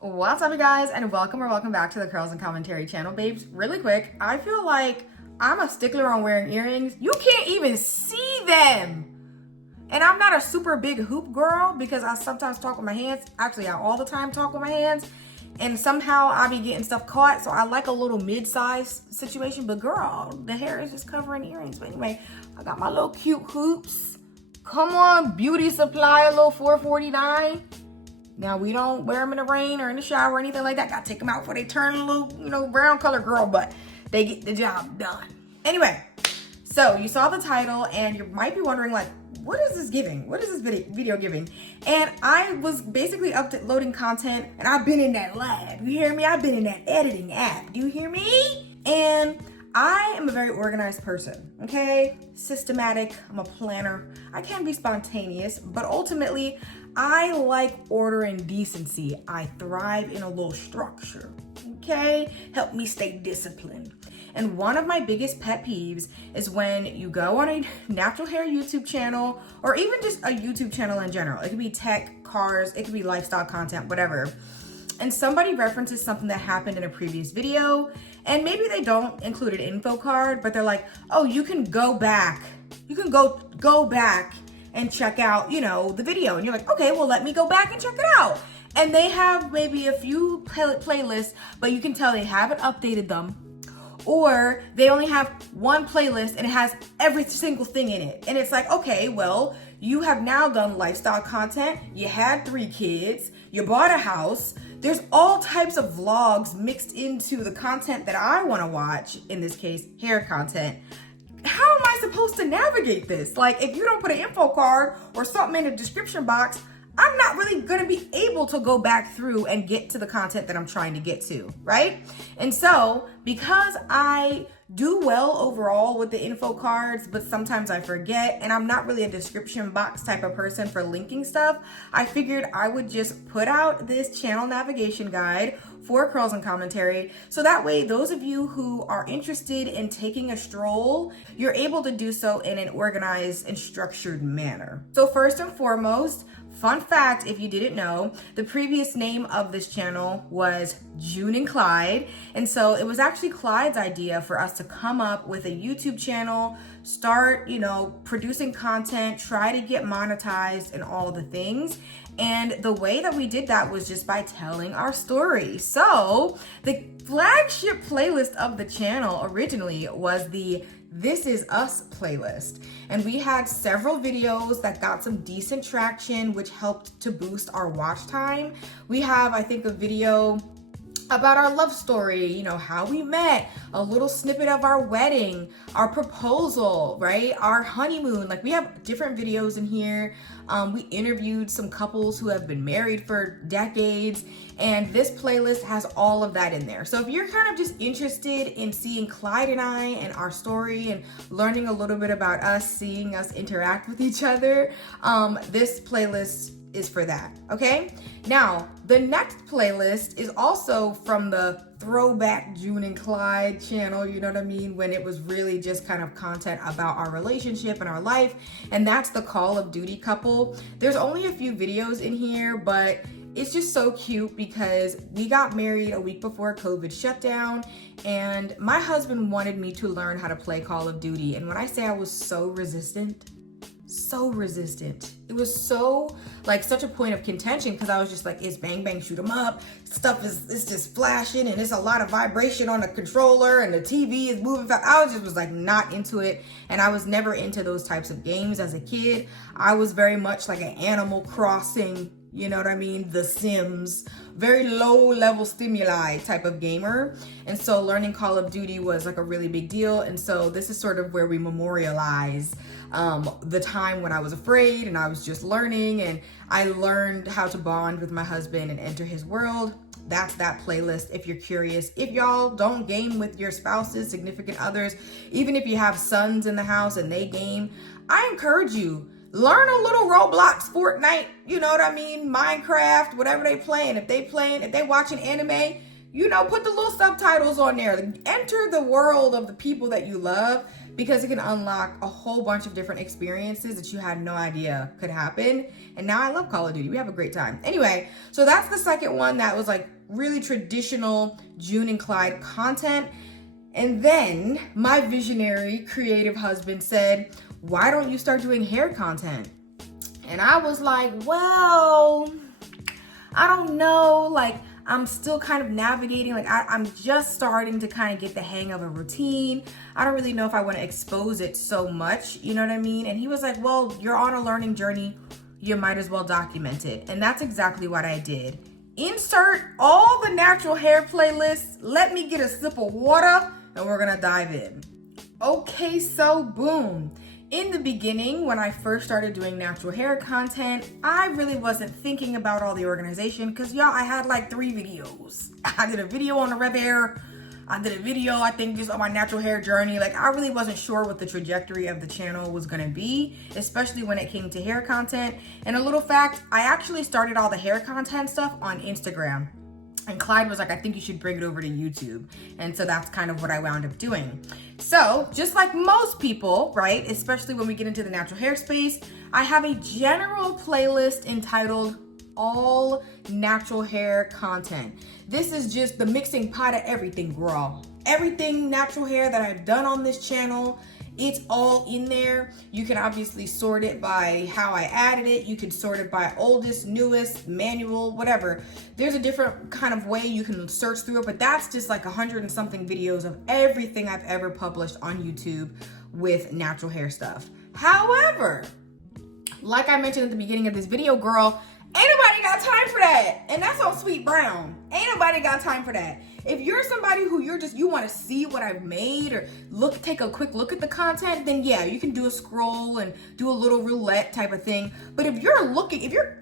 What's up, you guys, and welcome back to the Curls and Commentary channel. Babes, really quick, I feel like I'm a stickler on wearing earrings. You can't even see them. And I'm not a super big hoop girl because I sometimes talk with my hands. Actually, I all the time talk with my hands. And somehow I be getting stuff caught. So I like a little mid-size situation. But girl, the hair is just covering earrings. But anyway, I got my little cute hoops. Come on, Beauty Supply, a little $4.49. Now, we don't wear them in the rain or in the shower or anything like that. Gotta take them out before they turn a little, brown color, girl, but they get the job done. Anyway, so you saw the title and you might be wondering, like, what is this giving? What is this video giving? And I was basically uploading content and I've been in that lab. You hear me? I've been in that editing app. Do you hear me? And I am a very organized person, okay? Systematic, I'm a planner. I can be spontaneous, but ultimately, I like order and decency. I thrive in a little structure, okay? Help me stay disciplined. And one of my biggest pet peeves is when you go on a natural hair YouTube channel, or even just a YouTube channel in general. It could be tech, cars, it could be lifestyle content, whatever. And somebody references something that happened in a previous video, and maybe they don't include an info card, but they're like, oh, you can go back. You can go back and check out, the video. And you're like, okay, well, let me go back and check it out. And they have maybe a few playlists, but you can tell they haven't updated them. Or they only have one playlist and it has every single thing in it. And it's like, okay, well, you have now done lifestyle content. You had 3 kids. You bought a house. There's all types of vlogs mixed into the content that I want to watch, in this case, hair content. How am I supposed to navigate this? Like, if you don't put an info card or something in the description box, I'm not really going to be able to go back through and get to the content that I'm trying to get to, right? And so, because I do well overall with the info cards, but sometimes I forget, and I'm not really a description box type of person for linking stuff, I figured I would just put out this channel navigation guide for Curls and Commentary, so that way those of you who are interested in taking a stroll, you're able to do so in an organized and structured manner. So first and foremost, fun fact, if you didn't know, the previous name of this channel was June and Clyde. And so it was actually Clyde's idea for us to come up with a YouTube channel, start, producing content, try to get monetized and all the things. And the way that we did that was just by telling our story. So the flagship playlist of the channel originally was the This Is Us playlist. And we had several videos that got some decent traction, which helped to boost our watch time. We have, I think, a video about our love story, how we met, a little snippet of our wedding, our proposal, right? Our honeymoon. Like, we have different videos in here. We interviewed some couples who have been married for decades, and this playlist has all of that in there. So if you're kind of just interested in seeing Clyde and I and our story and learning a little bit about us, seeing us interact with each other, this playlist is for that, okay? Now, the next playlist is also from the throwback June and Clyde channel, you know what I mean? When it was really just kind of content about our relationship and our life, and that's the Call of Duty couple. There's only a few videos in here, but it's just so cute because we got married a week before COVID shut down, and my husband wanted me to learn how to play Call of Duty. And when I say I was so resistant, it was so such a point of contention, because I was just like, it's bang bang shoot 'em up, stuff it's just flashing and it's a lot of vibration on the controller and the TV is moving fast. I was not into it, and I was never into those types of games as a kid. I was very much like an Animal Crossing, you know what I mean, The Sims, very low level stimuli type of gamer. And so learning Call of Duty was like a really big deal. And so this is sort of where we memorialize the time when I was afraid and I was just learning, and I learned how to bond with my husband and enter his world. That's that playlist if you're curious. If y'all don't game with your spouses, significant others, even if you have sons in the house and they game, I encourage you, learn a little Roblox, Fortnite, you know what I mean, Minecraft, whatever they playing. If they watching anime, put the little subtitles on there. Enter the world of the people that you love. because it can unlock a whole bunch of different experiences that you had no idea could happen. And now I love Call of Duty. We have a great time. Anyway, so that's the second one that was like really traditional June and Clyde content. And then my visionary creative husband said, why don't you start doing hair content? And I was like, well, I don't know. Like, I'm still kind of navigating. Like, I'm just starting to kind of get the hang of a routine. I don't really know if I want to expose it so much. You know what I mean? And he was like, well, you're on a learning journey. You might as well document it. And that's exactly what I did. Insert all the natural hair playlists. Let me get a sip of water and we're gonna dive in. Okay, so boom. In the beginning, when I first started doing natural hair content, I really wasn't thinking about all the organization because y'all, I had like 3 videos. I did a video on the rev hair. I did a video, I think, just on my natural hair journey. Like, I really wasn't sure what the trajectory of the channel was gonna be, especially when it came to hair content. And a little fact, I actually started all the hair content stuff on Instagram. And Clyde was like, I think you should bring it over to YouTube. And so that's kind of what I wound up doing. So just like most people, right, especially when we get into the natural hair space, I have a general playlist entitled All Natural Hair Content. This is just the mixing pot of everything, girl. Everything natural hair that I've done on this channel, it's all in there. You can obviously sort it by how I added it. You can sort it by oldest, newest, manual, whatever. There's a different kind of way you can search through it, but that's just like 100 and something videos of everything I've ever published on YouTube with natural hair stuff. However, like I mentioned at the beginning of this video, girl, ain't nobody got time for that. And that's on Sweet Brown. Ain't nobody got time for that. If you're somebody who you want to see what I've made or take a quick look at the content, then yeah, you can do a scroll and do a little roulette type of thing. But if you're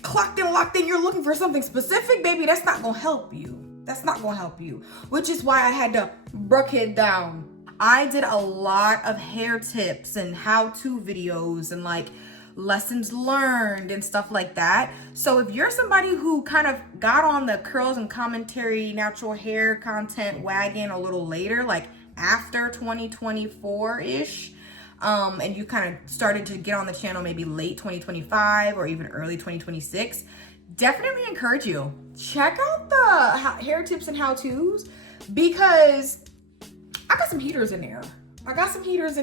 clocked and locked in, you're looking for something specific, baby, that's not gonna help you. That's not gonna help you, which is why I had to break it down. I did a lot of hair tips and how-to videos and like lessons learned and stuff like that. So if you're somebody who kind of got on the curls and commentary natural hair content wagon a little later, like after 2024-ish, and you kind of started to get on the channel maybe late 2025 or even early 2026, definitely encourage you. Check out the hair tips and how-tos because I got some heaters in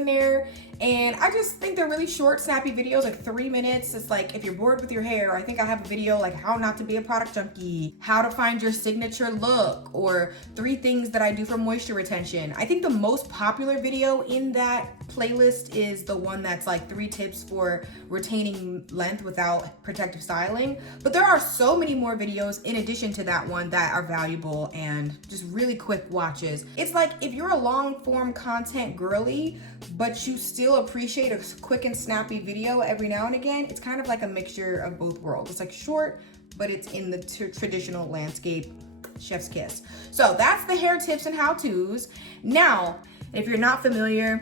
there. And I just think they're really short, snappy videos, like 3 minutes. It's like, if you're bored with your hair, I think I have a video like how not to be a product junkie, how to find your signature look, or 3 things that I do for moisture retention. I think the most popular video in that playlist is the one that's like 3 tips for retaining length without protective styling. But there are so many more videos in addition to that one that are valuable and just really quick watches. It's like, if you're a long form content girly, but you still appreciate a quick and snappy video every now and again, it's kind of like a mixture of both worlds. It's like short, but it's in the traditional landscape, chef's kiss. So that's the hair tips and how-tos. Now, if you're not familiar,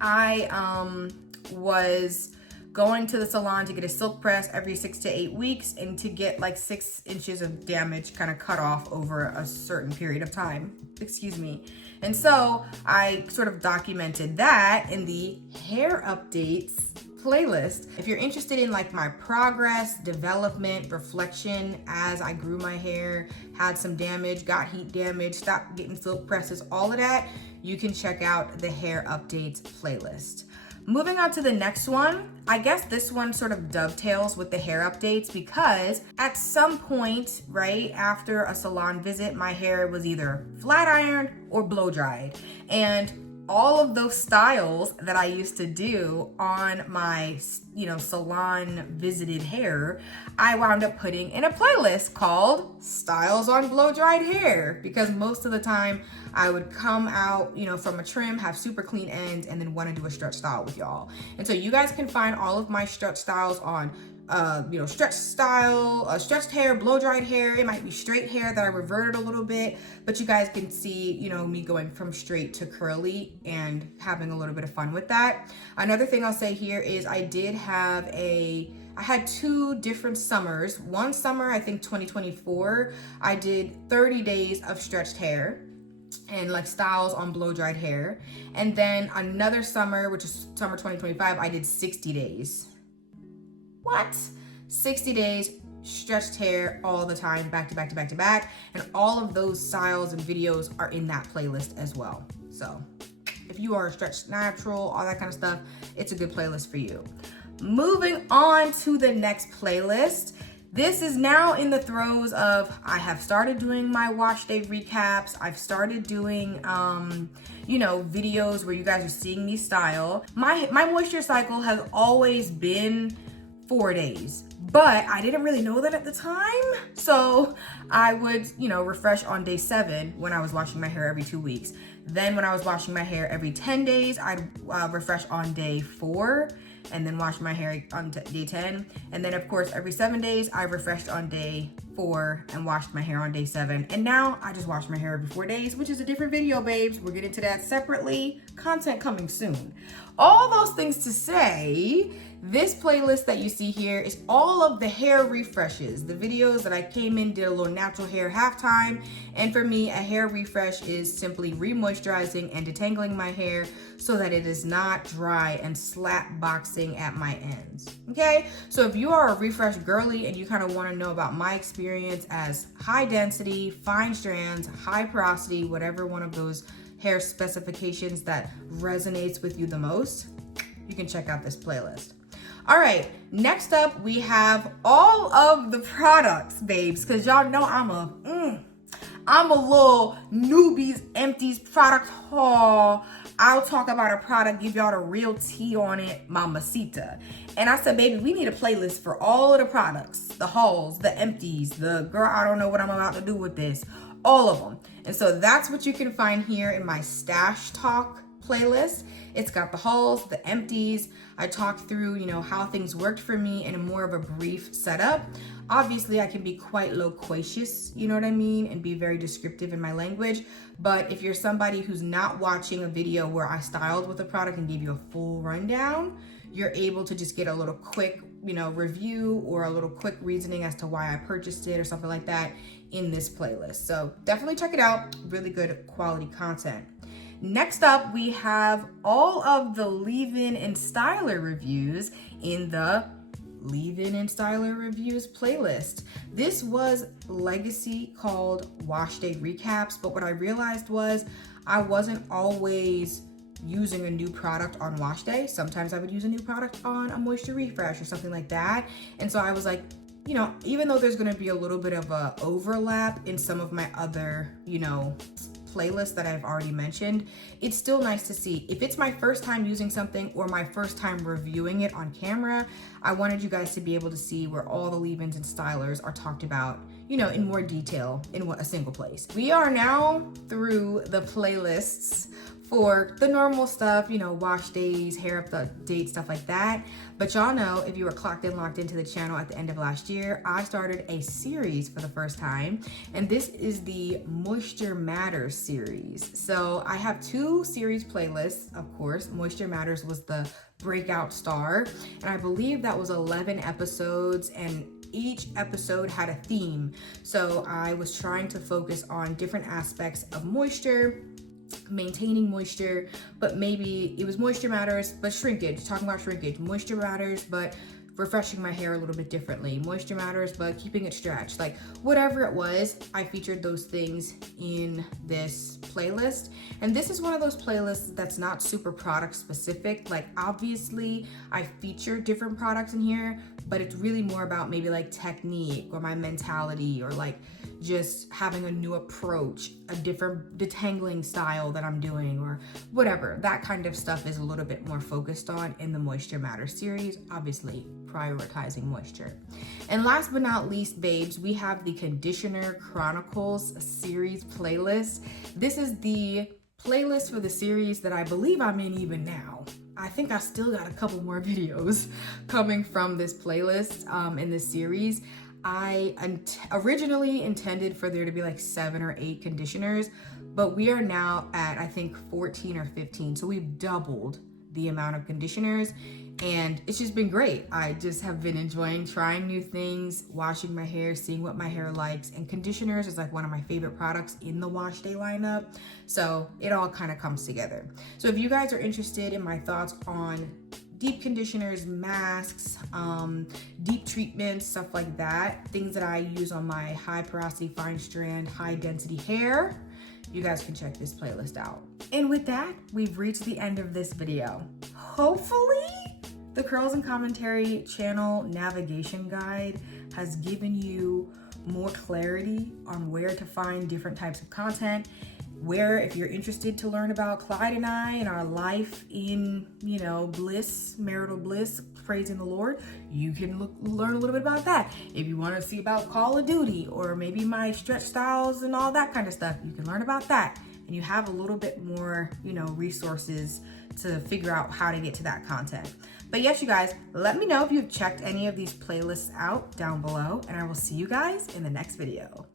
I was going to the salon to get a silk press every 6 to 8 weeks and to get like 6 inches of damage kind of cut off over a certain period of time. Excuse me. And so I sort of documented that in the hair updates playlist. If you're interested in like my progress, development, reflection as I grew my hair, had some damage, got heat damage, stopped getting silk presses, all of that, you can check out the hair updates playlist. Moving on to the next one, I guess this one sort of dovetails with the hair updates because at some point, right after a salon visit, my hair was either flat ironed or blow dried. And all of those styles that I used to do on my, salon visited hair, I wound up putting in a playlist called Styles on Blow Dried Hair, because most of the time I would come out, from a trim, have super clean ends, and then want to do a stretch style with y'all. And so you guys can find all of my stretch styles on stretch style, stretched hair, blow dried hair. It might be straight hair that I reverted a little bit, but you guys can see, me going from straight to curly and having a little bit of fun with that. Another thing I'll say here is I had 2 different summers. One summer, I think 2024, I did 30 days of stretched hair. and like styles on blow dried hair. And then another summer, which is summer 2025, I did 60 days. What? 60 days, stretched hair all the time, back to back to back to back. And all of those styles and videos are in that playlist as well. So if you are a stretched natural, all that kind of stuff, it's a good playlist for you. Moving on to the next playlist. This is now in the throes of, I have started doing my wash day recaps. I've started doing, videos where you guys are seeing me style. My moisture cycle has always been 4 days, but I didn't really know that at the time. So I would, refresh on day 7 when I was washing my hair every 2 weeks. Then when I was washing my hair every 10 days, I'd refresh on day 4 and then wash my hair on day 10. And then of course, every 7 days, I refreshed on day 4 and washed my hair on day 7. And now I just wash my hair every 4 days, which is a different video, babes. We'll get into that separately. Content coming soon. All those things to say, this playlist that you see here is all of the hair refreshes, the videos that I came in, did a little natural hair halftime. And for me, a hair refresh is simply re-moisturizing and detangling my hair so that it is not dry and slap boxing at my ends. Okay, so if you are a refresh girly and you kind of want to know about my experience as high density, fine strands, high porosity, whatever one of those hair specifications that resonates with you the most, you can check out this playlist. All right, next up we have all of the products, babes, because y'all know I'm a little Newbies Empties product haul. I'll talk about a product, give y'all the real tea on it, mamacita. And I said, baby, we need a playlist for all of the products, the hauls, the empties, the girl, I don't know what I'm about to do with this, all of them. And so that's what you can find here in my Stash Talk playlist. It's got the hauls, the empties. I talk through, how things worked for me in a more of a brief setup. Obviously, I can be quite loquacious, you know what I mean, and be very descriptive in my language. But if you're somebody who's not watching a video where I styled with a product and gave you a full rundown, you're able to just get a little quick, review or a little quick reasoning as to why I purchased it or something like that in this playlist. So definitely check it out. Really good quality content. Next up, we have all of the leave-in and styler reviews in the leave-in and styler reviews playlist. This was legacy called Wash Day Recaps, but what I realized was I wasn't always using a new product on wash day. Sometimes I would use a new product on a moisture refresh or something like that. And so I was like, even though there's gonna be a little bit of a overlap in some of my other, playlists that I've already mentioned, it's still nice to see. If it's my first time using something or my first time reviewing it on camera, I wanted you guys to be able to see where all the leave-ins and stylers are talked about, in more detail in a single place. We are now through the playlists for the normal stuff, wash days, hair up to date, stuff like that. But y'all know, if you were clocked in, locked into the channel at the end of last year, I started a series for the first time, and this is the Moisture Matters series. So I have 2 series playlists, of course. Moisture Matters was the breakout star, and I believe that was 11 episodes, and each episode had a theme. So I was trying to focus on different aspects of moisture, maintaining moisture, but maybe it was Moisture Matters, but shrinkage, talking about shrinkage, Moisture Matters, but refreshing my hair a little bit differently, Moisture Matters, but keeping it stretched, like whatever it was, I featured those things in this playlist. And this is one of those playlists that's not super product specific. Like obviously I feature different products in here, but it's really more about maybe like technique or my mentality or like just having a new approach, a different detangling style that I'm doing or whatever. That kind of stuff is a little bit more focused on in the Moisture Matters series, obviously prioritizing moisture. And last but not least, babes, we have the Conditioner Chronicles series playlist. This is the playlist for the series that I believe I'm in even now. I think I still got a couple more videos coming from this playlist in this series. I originally intended for there to be like 7 or 8 conditioners, but we are now at, I think, 14 or 15. So we've doubled the amount of conditioners. And it's just been great. I just have been enjoying trying new things, washing my hair, seeing what my hair likes. And conditioners is like one of my favorite products in the wash day lineup. So it all kind of comes together. So if you guys are interested in my thoughts on deep conditioners, masks, deep treatments, stuff like that, things that I use on my high porosity, fine strand, high density hair, you guys can check this playlist out. And with that, we've reached the end of this video. Hopefully, the Curls and Commentary channel navigation guide has given you more clarity on where to find different types of content, where if you're interested to learn about Clyde and I and our life in, bliss, marital bliss, praising the Lord, you can learn a little bit about that. If you want to see about Call of Duty or maybe my stretch styles and all that kind of stuff, you can learn about that. And you have a little bit more, resources to figure out how to get to that content. But yes, you guys, let me know if you've checked any of these playlists out down below, and I will see you guys in the next video.